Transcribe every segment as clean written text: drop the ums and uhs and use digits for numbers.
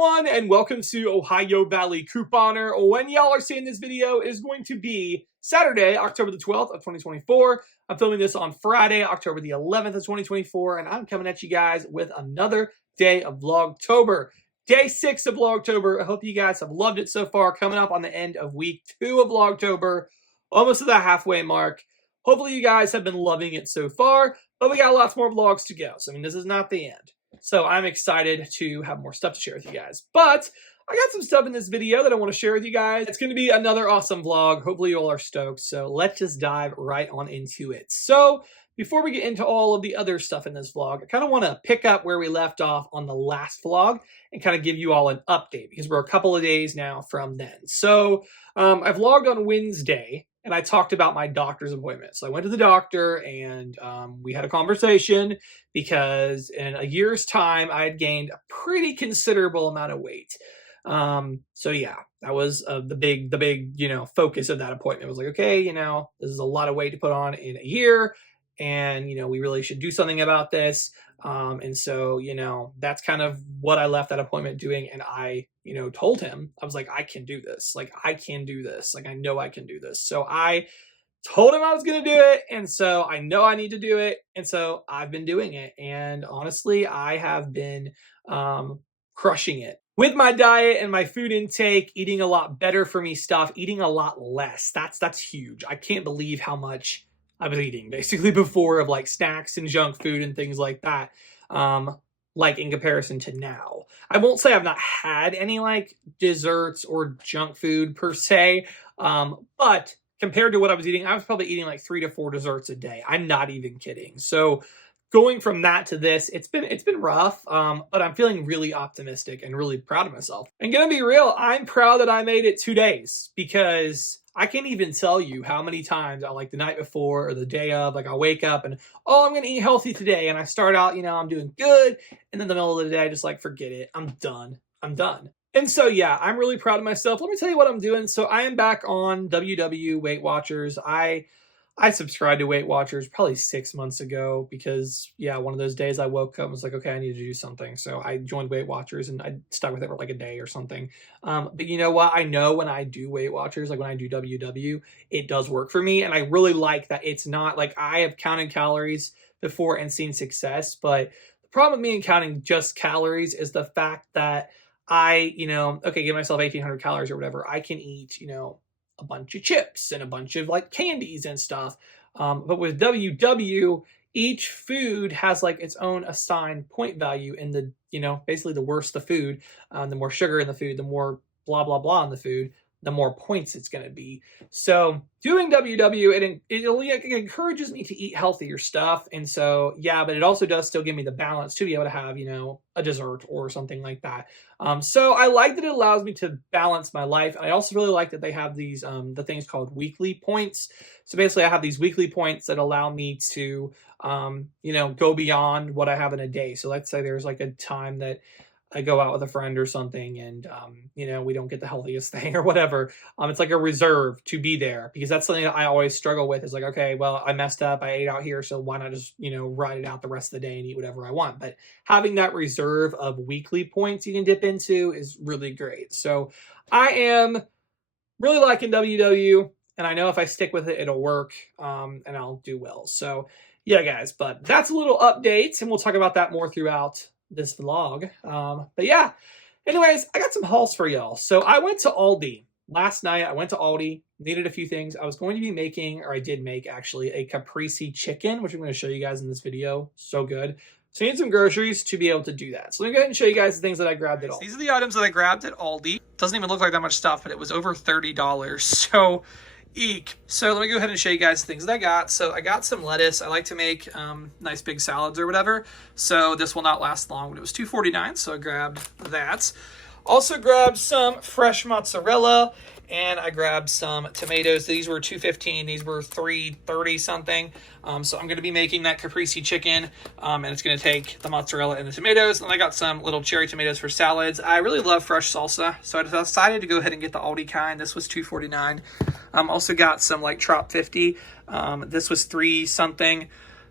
everyone, and welcome to Ohio Valley Couponer. When y'all are seeing this video is going to be Saturday, October the 12th of 2024. I'm filming this on Friday, October the 11th of 2024, and I'm coming at you guys with another day of Vlogtober. Day 6 of Vlogtober. I hope you guys have loved it so far. Coming up on the end of week 2 of Vlogtober, almost to the halfway mark. Hopefully you guys have been loving it so far, but we got lots more vlogs to go. So, this is not the end. So I'm excited to have more stuff to share with you guys. But I got some stuff in this video that I want to share with you guys. It's going to be another awesome vlog. Hopefully you all are stoked. So let's just dive right on into it. So before we get into all of the other stuff in this vlog, I kind of want to pick up where we left off on the last vlog and kind of give you all an update because we're a couple of days now from then. So I vlogged on Wednesday. And I talked about my doctor's appointment. So I went to the doctor and we had a conversation because in a year's time, I had gained a pretty considerable amount of weight. So yeah, that was the big, focus of that appointment. It was like, okay, this is a lot of weight to put on in a year. And, we really should do something about this. And so, that's kind of what I left that appointment doing. And I, told him, I was like, I can do this. Like, I can do this. Like, I know I can do this. So I told him I was going to do it. And so I know I need to do it. And so I've been doing it. And honestly, I have been crushing it with my diet and my food intake, eating a lot better for me stuff, eating a lot less. That's huge. I can't believe how much I was eating basically before of like snacks and junk food and things like that. Like in comparison to now. I won't say I've not had any like desserts or junk food per se. But compared to what I was eating, I was probably eating like 3 to 4 desserts a day. I'm not even kidding. So going from that to this, it's been rough. But I'm feeling really optimistic and really proud of myself. And gonna be real, I'm proud that I made it 2 days because I can't even tell you how many times I like the night before or the day of, like I'll wake up and, oh, I'm going to eat healthy today. And I start out, I'm doing good. And then the middle of the day, I just like, forget it. I'm done. And so, yeah, I'm really proud of myself. Let me tell you what I'm doing. So I am back on WW Weight Watchers. I subscribed to Weight Watchers probably 6 months ago because, yeah, one of those days I woke up and was like, okay, I need to do something. So I joined Weight Watchers and I stuck with it for like a day or something. But you know what? I know when I do Weight Watchers, like when I do WW, it does work for me. And I really like that it's not like I have counted calories before and seen success. But the problem with me and counting just calories is the fact that I, okay, give myself 1,800 calories or whatever. I can eat, a bunch of chips and a bunch of like candies and stuff. But with WW, each food has like its own assigned point value in the, basically the worse the food, the more sugar in the food, the more blah, blah, blah in the food, the more points it's going to be. So doing WW, it encourages me to eat healthier stuff. And so, yeah, but it also does still give me the balance to be able to have, a dessert or something like that. So I like that it allows me to balance my life. I also really like that they have these, the things called weekly points. So basically I have these weekly points that allow me to, go beyond what I have in a day. So let's say there's like a time that I go out with a friend or something and, we don't get the healthiest thing or whatever. It's like a reserve to be there because that's something that I always struggle with is like, okay, well, I messed up. I ate out here. So why not just, ride it out the rest of the day and eat whatever I want. But having that reserve of weekly points you can dip into is really great. So I am really liking WW and I know if I stick with it, it'll work and I'll do well. So yeah, guys, but that's a little update and we'll talk about that more throughout this vlog. But yeah, anyways, I got some hauls for y'all. So I went to Aldi last night. I went to Aldi, needed a few things. I was going to be making, or I did make actually, a Caprese chicken, which I'm going to show you guys in this video. So good. So I need some groceries to be able to do that. So let me go ahead and show you guys the things that I grabbed at Aldi. These are the items that I grabbed at Aldi. Doesn't even look like that much stuff, but it was over $30. So eek. So let me go ahead and show you guys the things that I got. So I got some lettuce. I like to make nice big salads or whatever. So this will not last long, but it was $2.49. So I grabbed that. Also grabbed some fresh mozzarella and I grabbed some tomatoes. These were $2.15. These were $3.30 something. So I'm going to be making that Caprese chicken and it's going to take the mozzarella and the tomatoes. And I got some little cherry tomatoes for salads. I really love fresh salsa. So I decided to go ahead and get the Aldi kind. This was $2.49. Also got some like Trop 50. This was $3 something.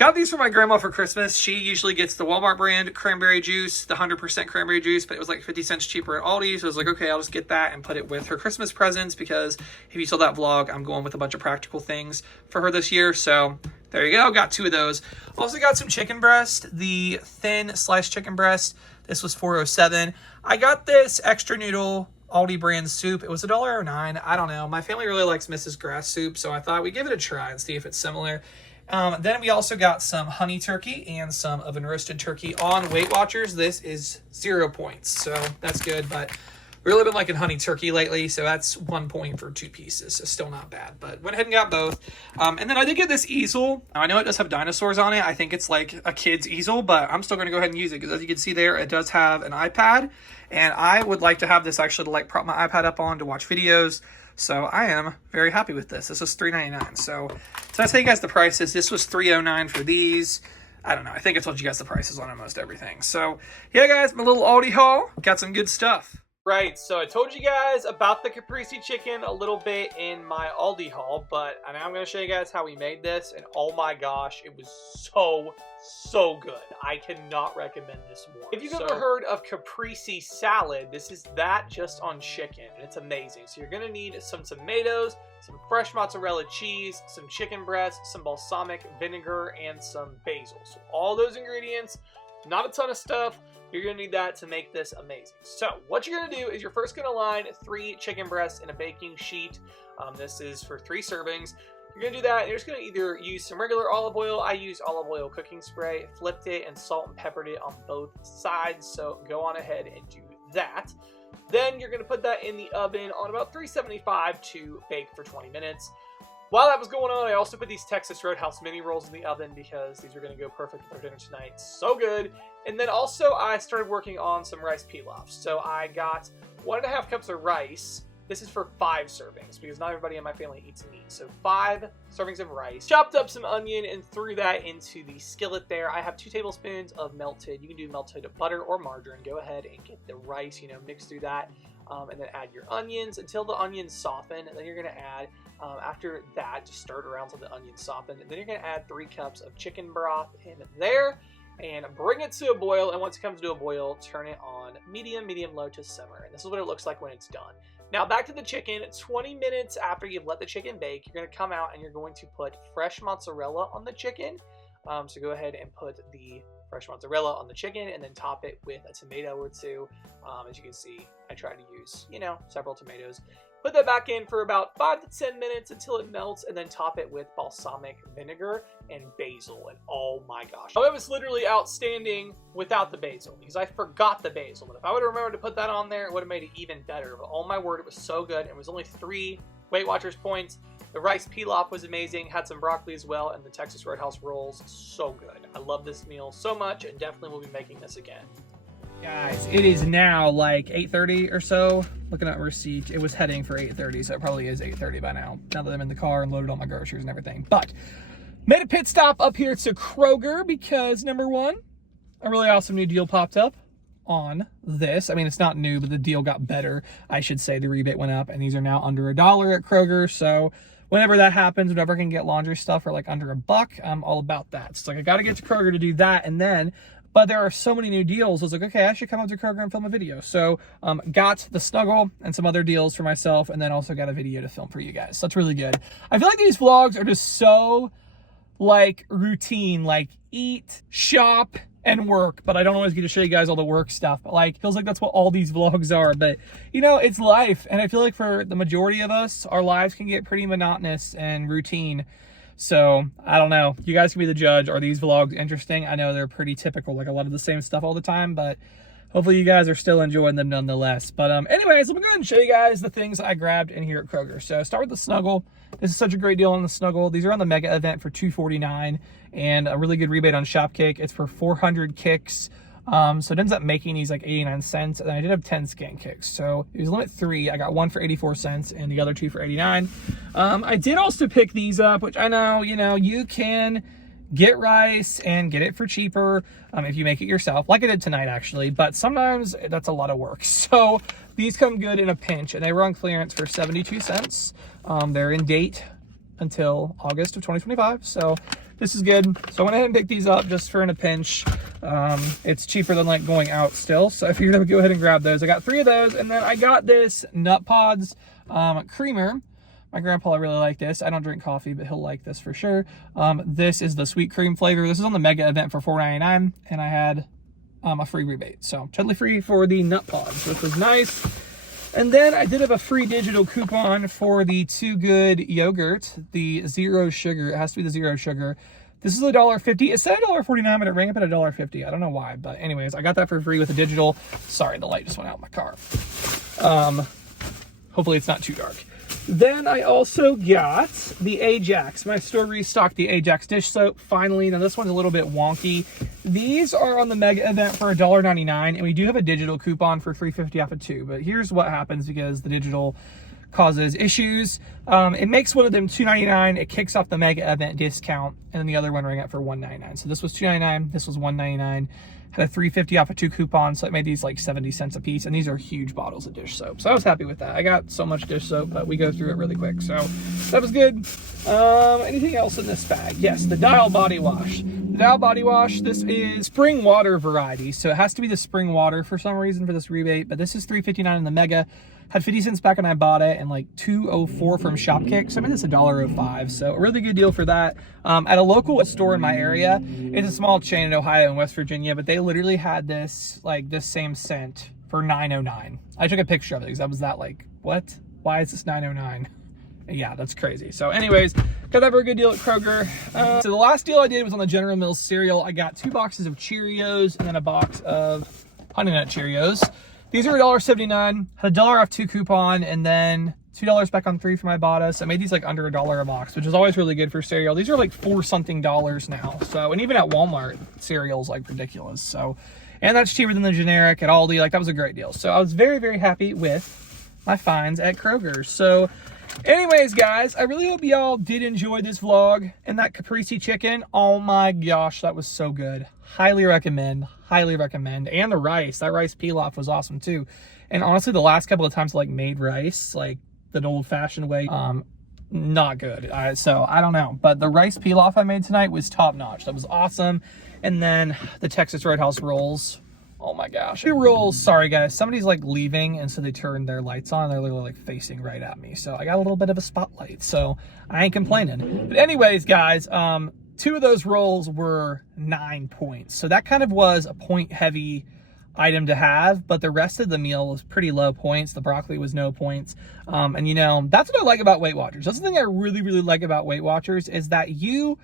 Got these for my grandma for Christmas. She usually gets the Walmart brand cranberry juice, the 100% cranberry juice, but it was like 50 cents cheaper at Aldi. So I was like, okay, I'll just get that and put it with her Christmas presents, because if you saw that vlog, I'm going with a bunch of practical things for her this year. So there you go. Got 2 of those. Also got some chicken breast, the thin sliced chicken breast. This was $4.07. I got this extra noodle Aldi brand soup. It was $1.09. I don't know. My family really likes Mrs. Grass soup, so I thought we'd give it a try and see if it's similar. Then we also got some honey turkey and some oven roasted turkey on Weight Watchers. This is 0 points, so that's good, but really been liking honey turkey lately, so that's 1 point for 2 pieces, so still not bad, but went ahead and got both. And then I did get this easel. Now, I know it does have dinosaurs on it. I think it's like a kid's easel, but I'm still going to go ahead and use it, because as you can see there, it does have an iPad, and I would like to have this actually to like prop my iPad up on to watch videos. So I am very happy with this. This is $3.99. So I tell you guys the prices. This was $3.09 for these. I don't know. I think I told you guys the prices on almost everything. So yeah, guys, my little Aldi haul. Got some good stuff. Right, so I told you guys about the Caprese chicken a little bit in my Aldi haul, but now I'm going to show you guys how we made this, and oh my gosh, it was so good. I cannot recommend this more. If you've ever heard of Caprese salad, this is that just on chicken, and it's amazing. So you're going to need some tomatoes, some fresh mozzarella cheese, some chicken breast, some balsamic vinegar, and some basil. So all those ingredients, not a ton of stuff. You're going to need that to make this amazing. So what you're going to do is you're first going to line 3 chicken breasts in a baking sheet. This is for 3 servings. You're going to do that, and you're just going to either use some regular olive oil. I used olive oil cooking spray, flipped it, and salt and peppered it on both sides. So go on ahead and do that. Then you're going to put that in the oven on about 375 to bake for 20 minutes. While that was going on, I also put these Texas Roadhouse mini rolls in the oven, because these are going to go perfect for dinner tonight. So good. And then also I started working on some rice pilafs. So I got 1.5 cups of rice. This is for 5 servings, because not everybody in my family eats meat. So 5 servings of rice. Chopped up some onion and threw that into the skillet there. I have 2 tablespoons of melted. You can do melted butter or margarine. Go ahead and get the rice, mix through that. And then add your onions until the onions soften. And then you're going to add, after that, just stir it around until the onions soften. And then you're going to add 3 cups of chicken broth in there and bring it to a boil. And once it comes to a boil, turn it on medium low to simmer. And this is what it looks like when it's done. Now back to the chicken. 20 minutes after you've let the chicken bake, you're going to come out and you're going to put fresh mozzarella on the chicken. So go ahead and put the fresh mozzarella on the chicken and then top it with a tomato or 2. As you can see, I try to use, several tomatoes. Put that back in for about 5 to 10 minutes until it melts, and then top it with balsamic vinegar and basil. And oh my gosh. Oh, it was literally outstanding without the basil, because I forgot the basil. But if I would have remembered to put that on there, it would have made it even better. But oh my word, it was so good. It was only 3 Weight Watchers points. The rice pilaf was amazing, had some broccoli as well, and the Texas Roadhouse rolls, so good. I love this meal so much, and definitely will be making this again. Guys, it is now like 8:30 or so. Looking at my receipt, it was heading for 8:30, so it probably is 8:30 by now that I'm in the car and loaded all my groceries and everything. But made a pit stop up here to Kroger because, number one, a really awesome new deal popped up on this. I mean, it's not new, but the deal got better, I should say. The rebate went up, and these are now under $1 at Kroger. So whenever that happens, whenever I can get laundry stuff for like under $1, I'm all about that. So like, I got to get to Kroger to do that, and then, but there are so many new deals. I was like, okay, I should come up to Kroger and film a video. So got the Snuggle and some other deals for myself, and then also got a video to film for you guys. So that's really good. I feel like these vlogs are just so like routine, like eat, shop, and work, but I don't always get to show you guys all the work stuff. But like, feels like that's what all these vlogs are. But it's life, and I feel like for the majority of us, our lives can get pretty monotonous and routine. So I don't know, you guys can be the judge. Are these vlogs interesting? I know they're pretty typical, like a lot of the same stuff all the time, but hopefully you guys are still enjoying them nonetheless. But anyways, let me go ahead and show you guys the things I grabbed in here at Kroger. So start with the Snuggle. This is such a great deal on the Snuggle. These are on the mega event for $2.49, and a really good rebate on Shopcake. It's for 400 kicks. So it ends up making these like 89 cents, and I did have 10 scan kicks. So it was limit 3. I got 1 for 84 cents and the other 2 for 89. I did also pick these up, which I know, you can get rice and get it for cheaper if you make it yourself, like I did tonight actually, but sometimes that's a lot of work. So these come good in a pinch, and they were on clearance for 72 cents. They're in date until August of 2025. So this is good. So I went ahead and picked these up just for in a pinch. It's cheaper than like going out still. So I figured I would go ahead and grab those. I got 3 of those, and then I got this Nut Pods creamer. My grandpa really liked this. I don't drink coffee, but he'll like this for sure. This is the sweet cream flavor. This is on the mega event for $4.99, and I had a free rebate. So totally free for the Nut Pods, which was nice. And then I did have a free digital coupon for the Too Good yogurt, the zero sugar. It has to be the zero sugar. This is $1.50. It said $1.49, but it rang up at $1.50. I don't know why, but anyways, I got that for free with a digital. Sorry, the light just went out in my car. Hopefully it's not too dark. Then I also got the Ajax. My store restocked the Ajax dish soap finally. Now this one's a little bit wonky. These are on the mega event for $1.99, and we do have a digital coupon for $3.50 off of 2. But here's what happens because the digital causes issues. It makes one of them $2.99. It kicks off the mega event discount, and then the other one rang up for $1.99. So this was $2.99. This was $1.99. Had a $3.50 off of 2 coupons, so it made these like 70 cents a piece, and these are huge bottles of dish soap. So I was happy with that. I got so much dish soap, but we go through it really quick, so that was good. Anything else in this bag? Yes, the Dial Body Wash. The Dial Body Wash, this is spring water variety, so it has to be the spring water for some reason for this rebate, but this is $3.59 in the mega. Had 50 cents back when I bought it, and like $2.04 from Shopkick. So I made this $1.05. So a really good deal for that. At a local store in my area, it's a small chain in Ohio and West Virginia, but they literally had this, like this same scent for $9.09. I took a picture of it because I was that like, what? Why is this $9.09? Yeah, that's crazy. So anyways, got that for a good deal at Kroger. So the last deal I did was on the General Mills cereal. I got 2 boxes of Cheerios and then a box of Honey Nut Cheerios. These are $1.79, had $1 off 2 coupon, and then $2 back on 3 from Ibotta. So I made these like under $1 a box, which is always really good for cereal. These are like $4-something now. So, and even at Walmart, cereal's like ridiculous. So, and that's cheaper than the generic at Aldi. Like that was a great deal. So I was very, very happy with my finds at Kroger. So anyways, guys, I really hope y'all did enjoy this vlog. And that Caprese chicken, oh my gosh, that was so good. Highly recommend, highly recommend. And the rice, that rice pilaf was awesome too. And honestly, the last couple of times I like made rice, like the old fashioned way, not good. So I don't know, but the rice pilaf I made tonight was top notch. That was awesome. And then the Texas Roadhouse rolls. Oh my gosh. The rolls, sorry guys, somebody's like leaving, and so they turned their lights on. They're literally like facing right at me. So I got a little bit of a spotlight, so I ain't complaining. But anyways, guys, 2 of those rolls were 9 points. So that kind of was a point heavy item to have, but the rest of the meal was pretty low points. The broccoli was no points. And you know, that's what I like about Weight Watchers. That's the thing I really, really like about Weight Watchers is that you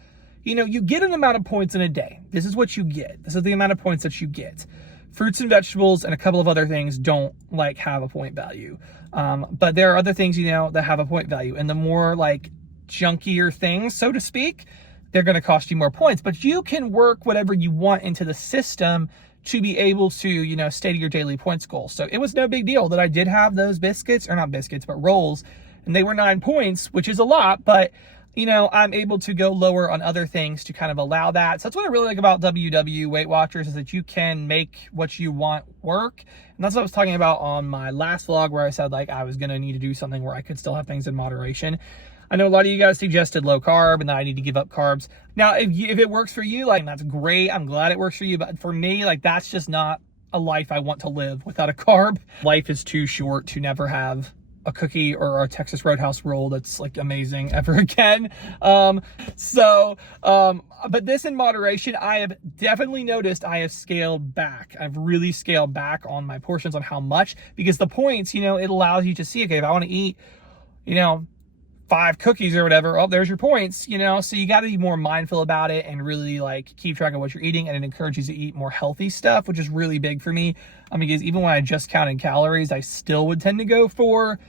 get an amount of points in a day. This is what you get. This is the amount of points that you get. Fruits and vegetables and a couple of other things don't like have a point value. But there are other things, you know, that have a point value, and the more like junkier things, so to speak, they're going to cost you more points. But you can work whatever you want into the system to be able to, you know, stay to your daily points goal. So it was no big deal that I did have those biscuits, or not biscuits, but rolls, and they were 9 points, which is a lot, but you know, I'm able to go lower on other things to kind of allow that. So that's what I really like about WW Weight Watchers, is that you can make what you want work. And that's what I was talking about on my last vlog, where I said like I was going to need to do something where I could still have things in moderation. I know a lot of you guys suggested low carb and that I need to give up carbs. Now, if it works for you, like that's great. I'm glad it works for you. But for me, like that's just not a life I want to live without a carb. Life is too short to never have a cookie or a Texas Roadhouse roll that's like amazing ever again. But this in moderation, I have definitely noticed I have scaled back. I've really scaled back on my portions on how much, because the points, you know, it allows you to see, okay, if I want to eat, you know, 5 cookies or whatever, oh, there's your points, you know. So you got to be more mindful about it and really like keep track of what you're eating, and it encourages you to eat more healthy stuff, which is really big for me. Because even when I just counted calories, I still would tend to go for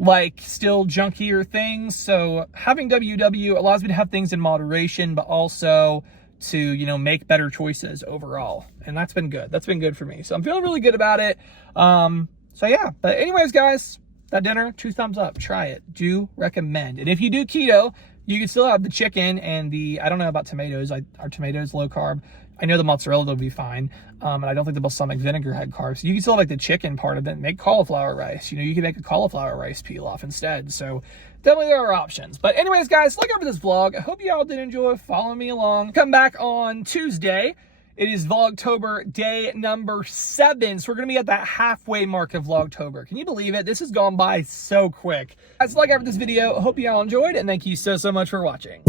like still junkier things. So having WW allows me to have things in moderation, but also to, you know, make better choices overall. And that's been good. That's been good for me. So I'm feeling really good about it. So yeah, but anyways, guys, that dinner, 2 thumbs up. Try it. Do recommend. And if you do keto, you can still have the chicken and the, I don't know about tomatoes. Are tomatoes low carb? I know the mozzarella will be fine, and I don't think the balsamic vinegar had carbs. You can still have like the chicken part of it, make cauliflower rice. You know, you can make a cauliflower rice pilaf instead. So definitely there are options. But anyways, guys, look over this vlog. I hope you all did enjoy following me along. Come back on Tuesday. It is Vlogtober day number 7. So we're going to be at that halfway mark of Vlogtober. Can you believe it? This has gone by so quick. Guys, like after this video, I hope you all enjoyed, and thank you so much for watching.